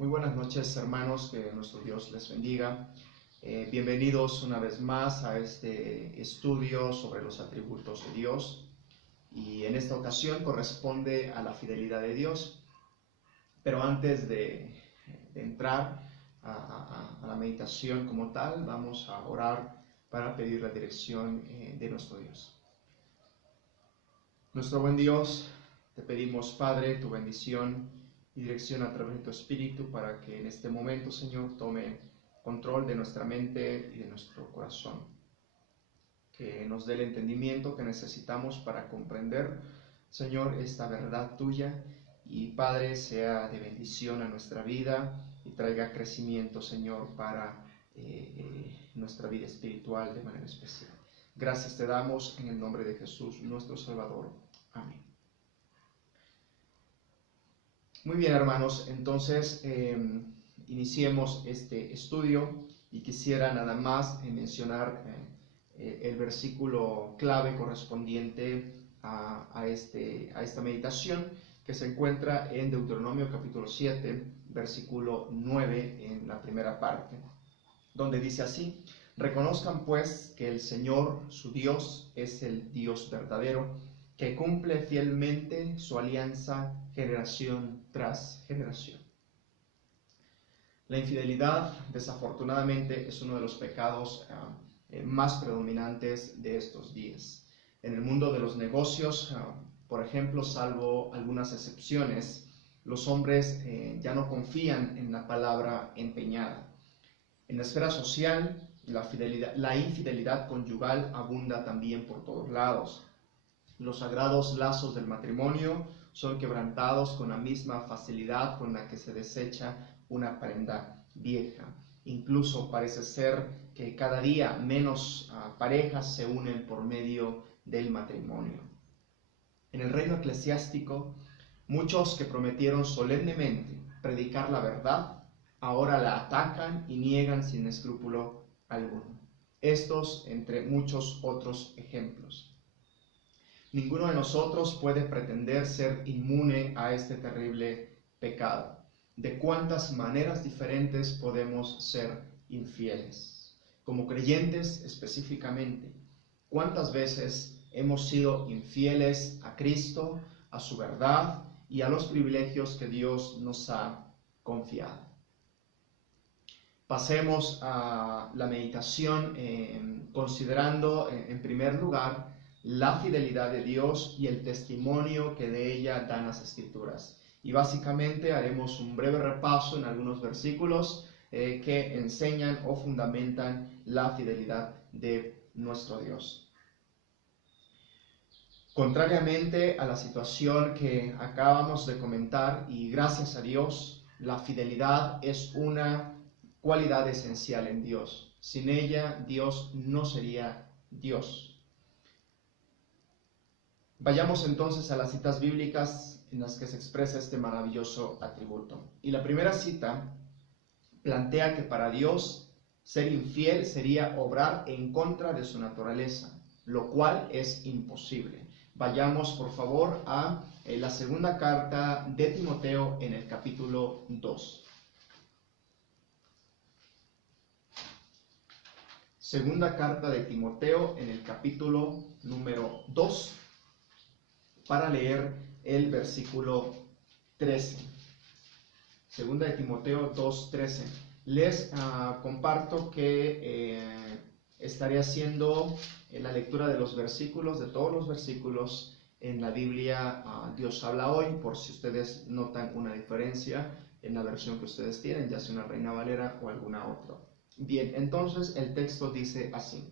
Muy buenas noches, hermanos, que nuestro Dios les bendiga. Bienvenidos una vez más a este estudio sobre los atributos de Dios, y en esta ocasión corresponde a la fidelidad de Dios. Pero antes de entrar a la meditación como tal, vamos a orar para pedir la dirección de nuestro Dios. Nuestro buen Dios, te pedimos, Padre, tu bendición y dirección a través de tu Espíritu para que en este momento, Señor, tome control de nuestra mente y de nuestro corazón. Que nos dé el entendimiento que necesitamos para comprender, Señor, esta verdad tuya, y Padre, sea de bendición a nuestra vida y traiga crecimiento, Señor, para nuestra vida espiritual de manera especial. Gracias te damos en el nombre de Jesús, nuestro Salvador. Amén. Muy bien, hermanos, entonces iniciemos este estudio, y quisiera nada más mencionar el versículo clave correspondiente a esta meditación, que se encuentra en Deuteronomio capítulo 7, versículo 9, en la primera parte, donde dice así: reconozcan pues que el Señor, su Dios, es el Dios verdadero, que cumple fielmente su alianza generación tras generación. La infidelidad, desafortunadamente, es uno de los pecados más predominantes de estos días. En el mundo de los negocios, por ejemplo, salvo algunas excepciones, los hombres ya no confían en la palabra empeñada. En la esfera social, la infidelidad conyugal abunda también por todos lados. Los sagrados lazos del matrimonio son quebrantados con la misma facilidad con la que se desecha una prenda vieja. Incluso parece ser que cada día menos parejas se unen por medio del matrimonio. En el reino eclesiástico, muchos que prometieron solemnemente predicar la verdad, ahora la atacan y niegan sin escrúpulo alguno. Estos entre muchos otros ejemplos. Ninguno de nosotros puede pretender ser inmune a este terrible pecado. ¿De cuántas maneras diferentes podemos ser infieles? Como creyentes específicamente, ¿cuántas veces hemos sido infieles a Cristo, a su verdad y a los privilegios que Dios nos ha confiado? Pasemos a la meditación considerando en primer lugar la fidelidad de Dios y el testimonio que de ella dan las Escrituras. Y básicamente haremos un breve repaso en algunos versículos que enseñan o fundamentan la fidelidad de nuestro Dios. Contrariamente a la situación que acabamos de comentar, y gracias a Dios, la fidelidad es una cualidad esencial en Dios. Sin ella, Dios no sería Dios. Vayamos entonces a las citas bíblicas en las que se expresa este maravilloso atributo. Y la primera cita plantea que para Dios ser infiel sería obrar en contra de su naturaleza, lo cual es imposible. Vayamos por favor a la segunda carta de Timoteo en el capítulo 2. Segunda carta de Timoteo en el capítulo número 2. Para leer el versículo 13. Segunda de Timoteo 2:13. Les comparto que estaré haciendo la lectura de los versículos, de todos los versículos en la Biblia Dios habla hoy, por si ustedes notan una diferencia en la versión que ustedes tienen, ya sea una Reina Valera o alguna otra. Bien, entonces el texto dice así: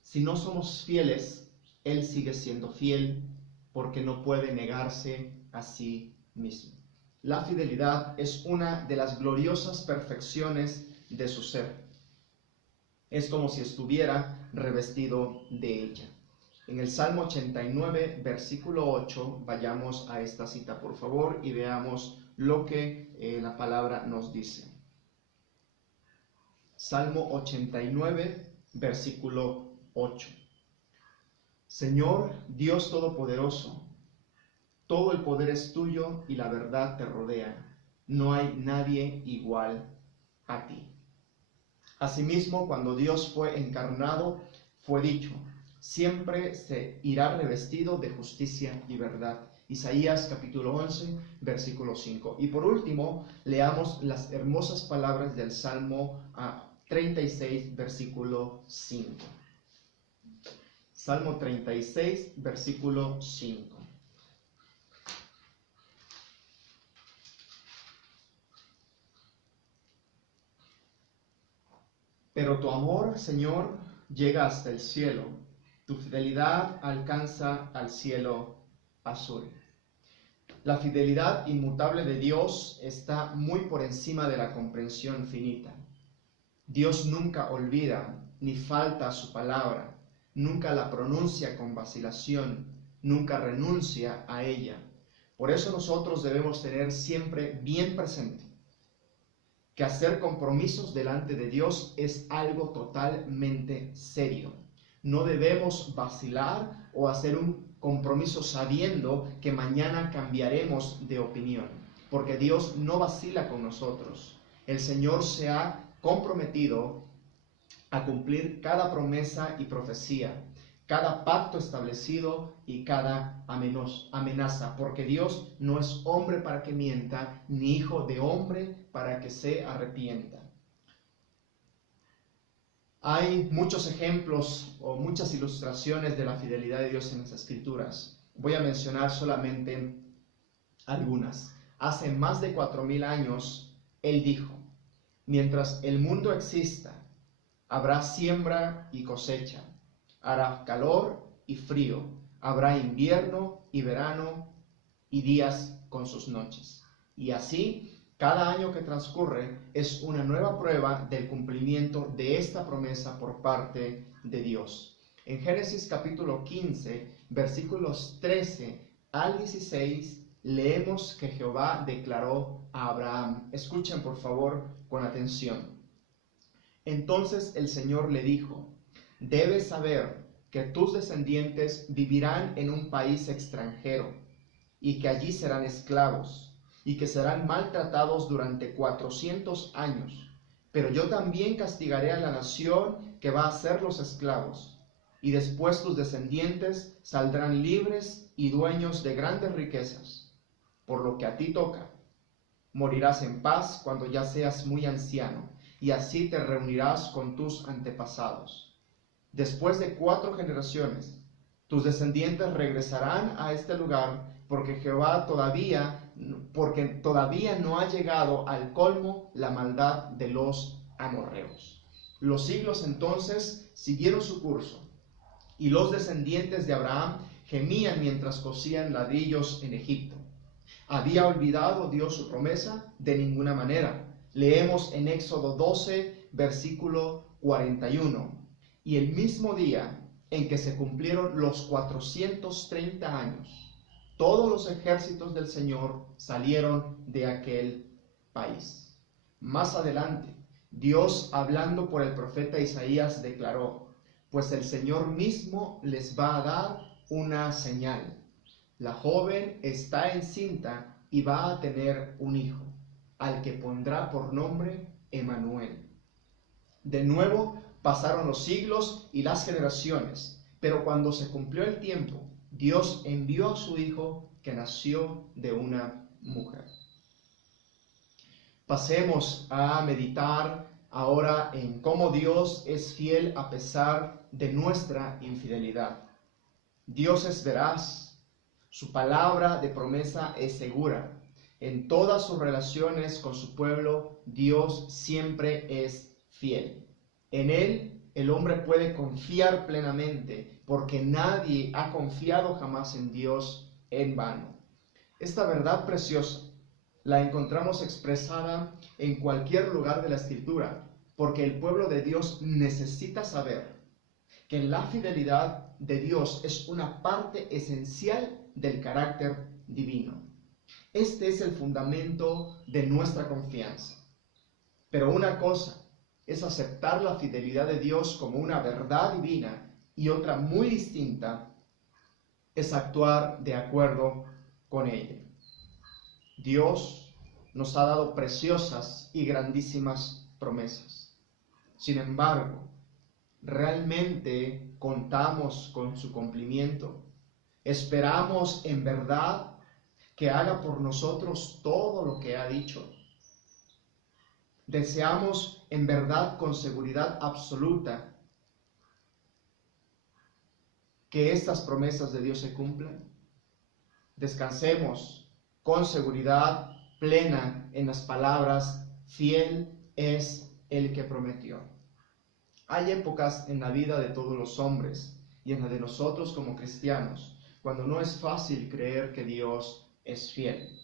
si no somos fieles, Él sigue siendo fiel, porque no puede negarse a sí mismo. La fidelidad es una de las gloriosas perfecciones de su ser. Es como si estuviera revestido de ella. En el Salmo 89, versículo 8, vayamos a esta cita por favor y veamos lo que la palabra nos dice. Salmo 89, versículo 8. Señor Dios Todopoderoso, todo el poder es tuyo y la verdad te rodea. no hay nadie igual a ti. Asimismo, cuando Dios fue encarnado, fue dicho: siempre se irá revestido de justicia y verdad. Isaías capítulo 11, versículo 5. Y por último, leamos las hermosas palabras del Salmo 36, versículo 5. Salmo 36, versículo 5. Pero tu amor, Señor, llega hasta el cielo, tu fidelidad alcanza al cielo azul. La fidelidad inmutable de Dios está muy por encima de la comprensión finita. Dios nunca olvida ni falta a su palabra, nunca la pronuncia con vacilación, nunca renuncia a ella. Por eso nosotros debemos tener siempre bien presente que hacer compromisos delante de Dios es algo totalmente serio. No debemos vacilar o hacer un compromiso sabiendo que mañana cambiaremos de opinión, porque Dios no vacila con nosotros. El Señor se ha comprometido a cumplir cada promesa y profecía, cada pacto establecido y cada amenaza, porque Dios no es hombre para que mienta, ni hijo de hombre para que se arrepienta. Hay muchos ejemplos o muchas ilustraciones de la fidelidad de Dios en las Escrituras. Voy a mencionar solamente algunas. Hace más de 4000 años, Él dijo: mientras el mundo exista, habrá siembra y cosecha, hará calor y frío, habrá invierno y verano y días con sus noches. Y así, cada año que transcurre es una nueva prueba del cumplimiento de esta promesa por parte de Dios. En Génesis capítulo 15, versículos 13 al 16, leemos que Jehová declaró a Abraham. Escuchen por favor con atención. Entonces el Señor le dijo: debes saber que tus descendientes vivirán en un país extranjero, y que allí serán esclavos, y que serán maltratados durante 400 años. Pero yo también castigaré a la nación que va a ser los esclavos, y después tus descendientes saldrán libres y dueños de grandes riquezas. Por lo que a ti toca, morirás en paz cuando ya seas muy anciano, y así te reunirás con tus antepasados. Después de 4 generaciones, tus descendientes regresarán a este lugar, porque todavía no ha llegado al colmo la maldad de los amorreos. Los siglos entonces siguieron su curso, y los descendientes de Abraham gemían mientras cosían ladrillos en Egipto. ¿Había olvidado Dios su promesa? De ninguna manera. Leemos en Éxodo 12, versículo 41. Y el mismo día en que se cumplieron los 430 años, todos los ejércitos del Señor salieron de aquel país. Más adelante, Dios, hablando por el profeta Isaías, declaró: pues el Señor mismo les va a dar una señal. La joven está encinta y va a tener un hijo, al que pondrá por nombre Emmanuel. De nuevo pasaron los siglos y las generaciones, pero cuando se cumplió el tiempo, Dios envió a su hijo, que nació de una mujer. Pasemos a meditar ahora en cómo Dios es fiel a pesar de nuestra infidelidad. Dios es veraz, su palabra de promesa es segura. En todas sus relaciones con su pueblo, Dios siempre es fiel. En Él el hombre puede confiar plenamente, porque nadie ha confiado jamás en Dios en vano. Esta verdad preciosa la encontramos expresada en cualquier lugar de la Escritura, porque el pueblo de Dios necesita saber que la fidelidad de Dios es una parte esencial del carácter divino. Este es el fundamento de nuestra confianza. Pero una cosa es aceptar la fidelidad de Dios como una verdad divina, y otra muy distinta es actuar de acuerdo con ella. Dios nos ha dado preciosas y grandísimas promesas. Sin embargo, ¿realmente contamos con su cumplimiento? ¿Esperamos en verdad que haga por nosotros todo lo que ha dicho? ¿Deseamos en verdad con seguridad absoluta que estas promesas de Dios se cumplan? Descansemos con seguridad plena en las palabras: fiel es el que prometió. Hay épocas en la vida de todos los hombres y en la de nosotros como cristianos cuando no es fácil creer que Dios es fiel.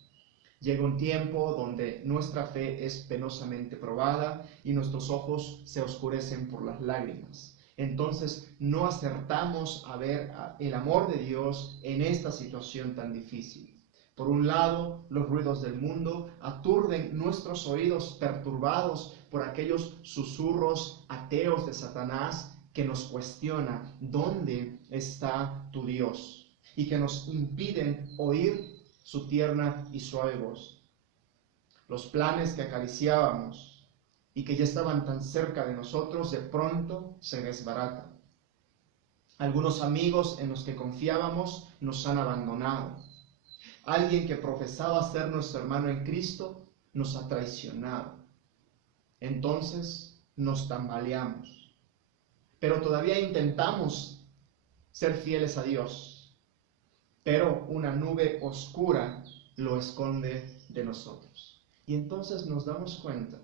Llega un tiempo donde nuestra fe es penosamente probada y nuestros ojos se oscurecen por las lágrimas. Entonces no acertamos a ver el amor de Dios en esta situación tan difícil. Por un lado, los ruidos del mundo aturden nuestros oídos perturbados por aquellos susurros ateos de Satanás que nos cuestiona ¿dónde está tu Dios? Y que nos impiden oír su tierna y suave voz. Los planes que acariciábamos y que ya estaban tan cerca de nosotros de pronto se desbaratan. Algunos amigos en los que confiábamos nos han abandonado. Alguien que profesaba ser nuestro hermano en Cristo nos ha traicionado. Entonces nos tambaleamos, pero todavía intentamos ser fieles a Dios, pero una nube oscura lo esconde de nosotros. Y entonces nos damos cuenta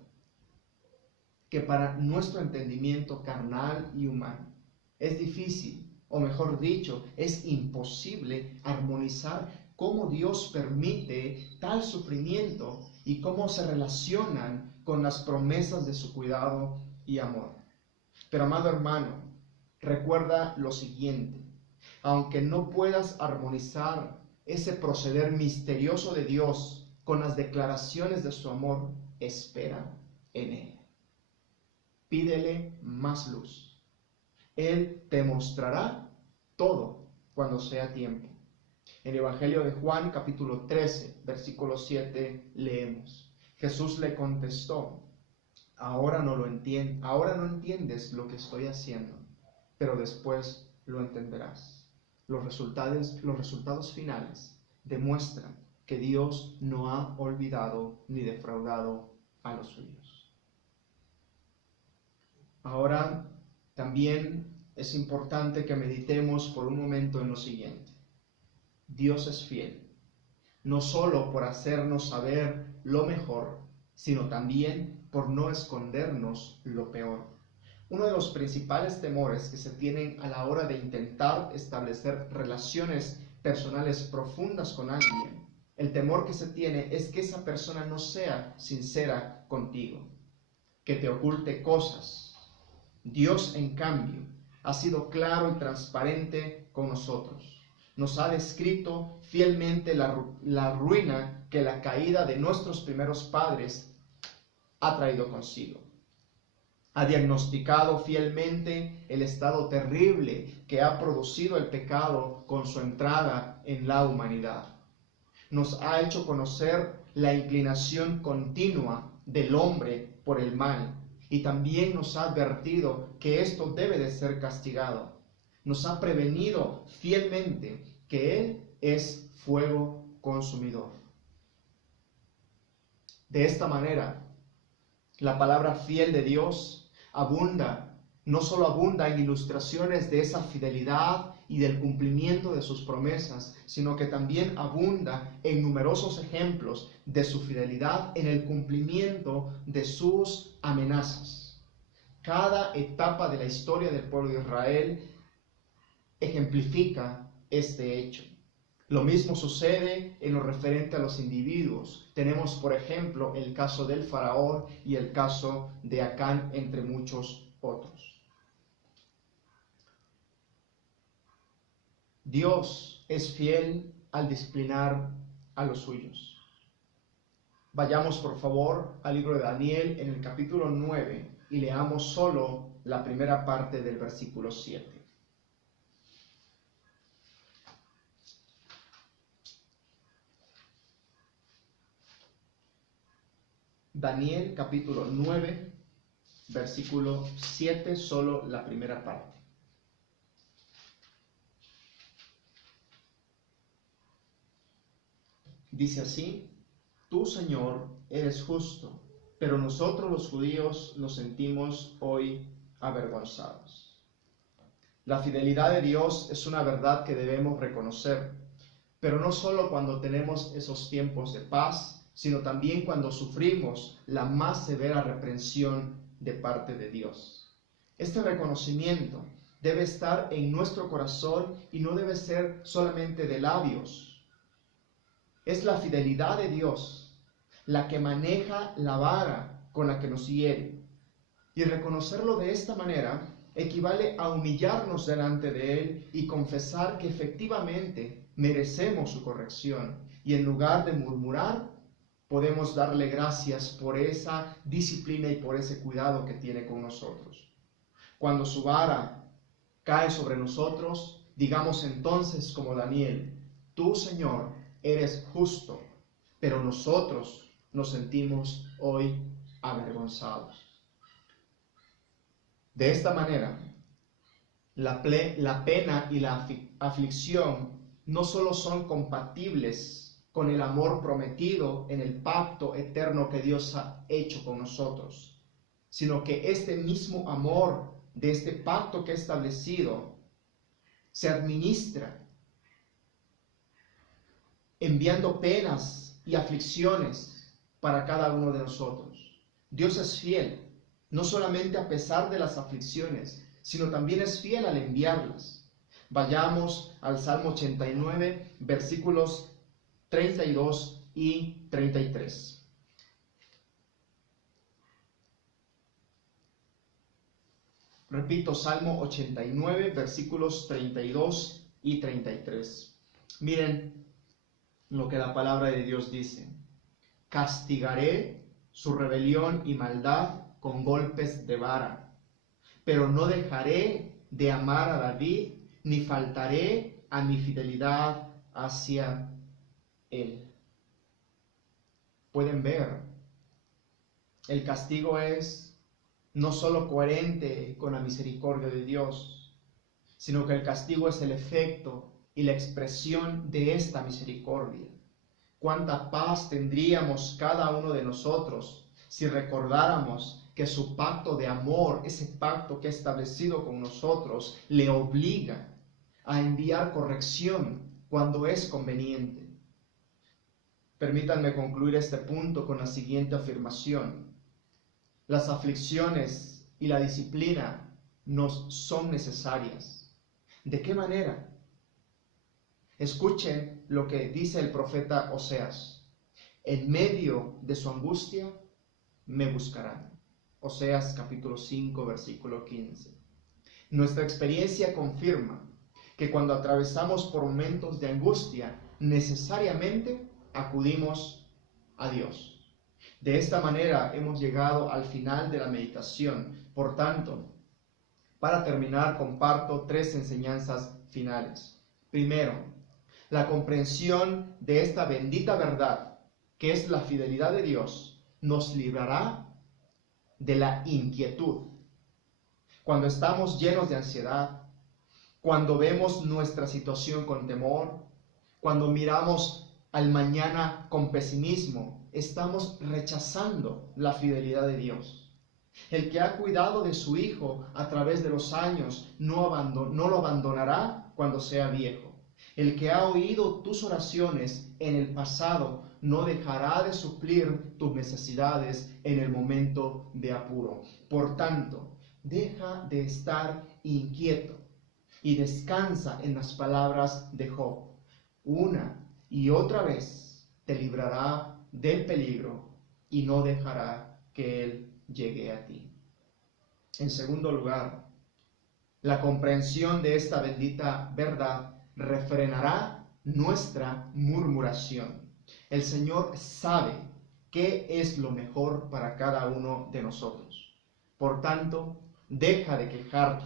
que para nuestro entendimiento carnal y humano es difícil, o mejor dicho, es imposible armonizar cómo Dios permite tal sufrimiento y cómo se relacionan con las promesas de su cuidado y amor. Pero amado hermano, recuerda lo siguiente: aunque no puedas armonizar ese proceder misterioso de Dios con las declaraciones de su amor, espera en Él. Pídele más luz. Él te mostrará todo cuando sea tiempo. En el Evangelio de Juan, capítulo 13, versículo 7, leemos: Jesús le contestó: ahora no entiendes lo que estoy haciendo, pero después lo entenderás. Los resultados finales demuestran que Dios no ha olvidado ni defraudado a los suyos. Ahora también es importante que meditemos por un momento en lo siguiente. Dios es fiel, no solo por hacernos saber lo mejor, sino también por no escondernos lo peor. Uno de los principales temores que se tienen a la hora de intentar establecer relaciones personales profundas con alguien, el temor que se tiene es que esa persona no sea sincera contigo, que te oculte cosas. Dios, en cambio, ha sido claro y transparente con nosotros. Nos ha descrito fielmente la ruina que la caída de nuestros primeros padres ha traído consigo. Ha diagnosticado fielmente el estado terrible que ha producido el pecado con su entrada en la humanidad. Nos ha hecho conocer la inclinación continua del hombre por el mal y también nos ha advertido que esto debe de ser castigado. Nos ha prevenido fielmente que Él es fuego consumidor. De esta manera, la palabra fiel de Dios no solo abunda en ilustraciones de esa fidelidad y del cumplimiento de sus promesas, sino que también abunda en numerosos ejemplos de su fidelidad en el cumplimiento de sus amenazas. Cada etapa de la historia del pueblo de Israel ejemplifica este hecho. Lo mismo sucede en lo referente a los individuos. Tenemos, por ejemplo, el caso del faraón y el caso de Acán, entre muchos otros. Dios es fiel al disciplinar a los suyos. Vayamos, por favor, al libro de Daniel en el capítulo 9 y leamos solo la primera parte del versículo 7. Daniel capítulo 9, versículo 7, solo la primera parte. Dice así: Tú, Señor, eres justo, pero nosotros los judíos nos sentimos hoy avergonzados. La fidelidad de Dios es una verdad que debemos reconocer, pero no solo cuando tenemos esos tiempos de paz, sino también cuando sufrimos la más severa reprensión de parte de Dios. Este reconocimiento debe estar en nuestro corazón y no debe ser solamente de labios. Es la fidelidad de Dios la que maneja la vara con la que nos hiere. Y reconocerlo de esta manera equivale a humillarnos delante de Él y confesar que efectivamente merecemos su corrección. Y en lugar de murmurar, podemos darle gracias por esa disciplina y por ese cuidado que tiene con nosotros. Cuando su vara cae sobre nosotros, digamos entonces como Daniel: Tú, Señor, eres justo, pero nosotros nos sentimos hoy avergonzados. De esta manera, la pena y la aflicción no solo son compatibles con el amor prometido en el pacto eterno que Dios ha hecho con nosotros, sino que este mismo amor de este pacto que ha establecido se administra enviando penas y aflicciones para cada uno de nosotros. Dios es fiel, no solamente a pesar de las aflicciones, sino también es fiel al enviarlas. Vayamos al Salmo 89, versículos 32 y 33. Repito, Salmo 89, versículos 32 y 33. Miren lo que la palabra de Dios dice: Castigaré su rebelión y maldad con golpes de vara, pero no dejaré de amar a David, ni faltaré a mi fidelidad hacia él. Pueden ver, el castigo es no solo coherente con la misericordia de Dios, sino que el castigo es el efecto y la expresión de esta misericordia. Cuánta paz tendríamos cada uno de nosotros si recordáramos que su pacto de amor, ese pacto que ha establecido con nosotros, le obliga a enviar corrección cuando es conveniente. Permítanme concluir este punto con la siguiente afirmación: las aflicciones y la disciplina nos son necesarias. ¿De qué manera? Escuchen lo que dice el profeta Oseas: en medio de su angustia me buscarán. Oseas capítulo 5, versículo 15. Nuestra experiencia confirma que cuando atravesamos por momentos de angustia, necesariamente acudimos a Dios. De esta manera hemos llegado al final de la meditación. Por tanto, para terminar, comparto 3 enseñanzas finales. Primero, la comprensión de esta bendita verdad, que es la fidelidad de Dios, nos librará de la inquietud. Cuando estamos llenos de ansiedad, cuando vemos nuestra situación con temor, cuando miramos al mañana con pesimismo, estamos rechazando la fidelidad de Dios. El que ha cuidado de su hijo a través de los años no lo abandonará cuando sea viejo. El que ha oído tus oraciones en el pasado no dejará de suplir tus necesidades en el momento de apuro. Por tanto, deja de estar inquieto y descansa en las palabras de Job. Una y otra vez te librará del peligro y no dejará que él llegue a ti. En segundo lugar, la comprensión de esta bendita verdad refrenará nuestra murmuración. El Señor sabe qué es lo mejor para cada uno de nosotros. Por tanto, deja de quejarte.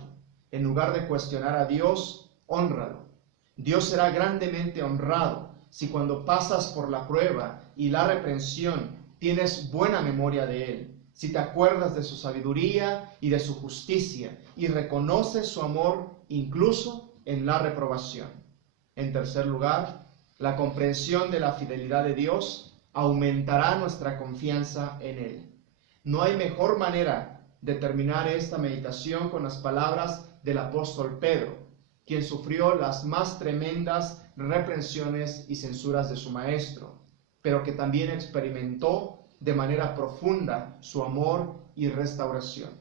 En lugar de cuestionar a Dios, hónralo. Dios será grandemente honrado si cuando pasas por la prueba y la reprensión tienes buena memoria de Él, si te acuerdas de su sabiduría y de su justicia y reconoces su amor incluso en la reprobación. En tercer lugar, la comprensión de la fidelidad de Dios aumentará nuestra confianza en Él. No hay mejor manera de terminar esta meditación con las palabras del apóstol Pedro, quien sufrió las más tremendas reprensiones y censuras de su maestro, pero que también experimentó de manera profunda su amor y restauración.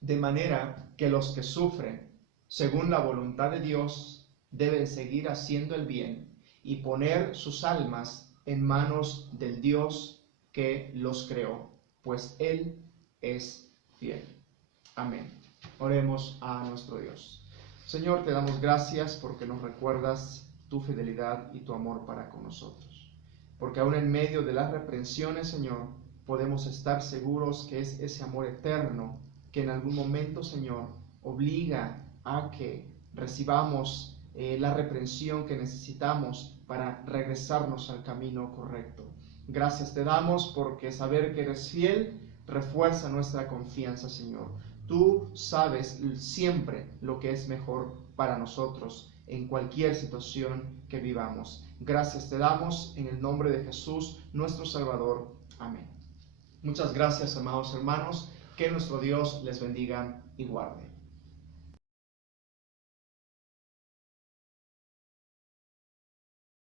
De manera que los que sufren según la voluntad de Dios deben seguir haciendo el bien y poner sus almas en manos del Dios que los creó, pues Él es fiel. Amén. Oremos a nuestro Dios. Señor, te damos gracias porque nos recuerdas tu fidelidad y tu amor para con nosotros. Porque aún en medio de las reprensiones, Señor, podemos estar seguros que es ese amor eterno que en algún momento, Señor, obliga a que recibamos la reprensión que necesitamos para regresarnos al camino correcto. Gracias te damos porque saber que eres fiel refuerza nuestra confianza, Señor. Tú sabes siempre lo que es mejor para nosotros en cualquier situación que vivamos. Gracias te damos en el nombre de Jesús, nuestro Salvador. Amén. Muchas gracias, amados hermanos. Que nuestro Dios les bendiga y guarde.